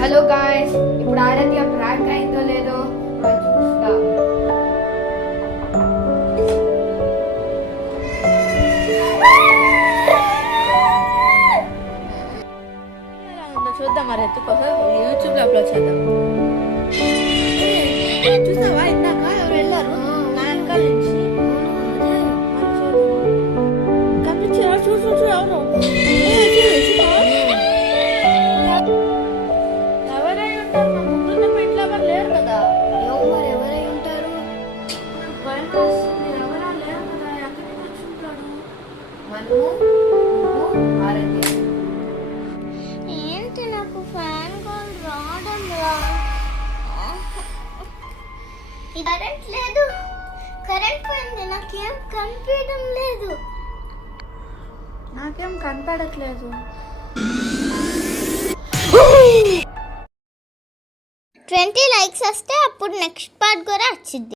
Hello guys, ఇప్పుడు ఆరాధ్య prank అయిందో లేదో చూస్తా. చూద్దాం మరి ఎత్తుకోసం యూట్యూబ్లో అప్లోడ్ చేద్దాం. చూసావా ఇందాక ఎవరు వెళ్ళారు నా వెనకాల నుంచి కనిపించారా? చూసు ఎవరు ఎవరై ఉంటారు? మా ముందు ఇంట్లో ఎవరు లేరు కదా. మరి ఎవరై ఉంటారు? భయం వస్తుంది. ఎవరా లేరు కదా, ఎక్కడి నుంచి వచ్చి ఉంటాడు? మను, ఆరాధ్య. ఏంటి నాకు ఫ్యాన్ కాల్ రావడం రా. కరెంట్ లేదు, కరెంట్ పోయింది, నాకేం కనిపించడం లేదు. నాకేం కనపడట్లేదు. 20 లైక్స్ వస్తే అప్పుడు నెక్స్ట్ పార్ట్ కూడా వచ్చింది.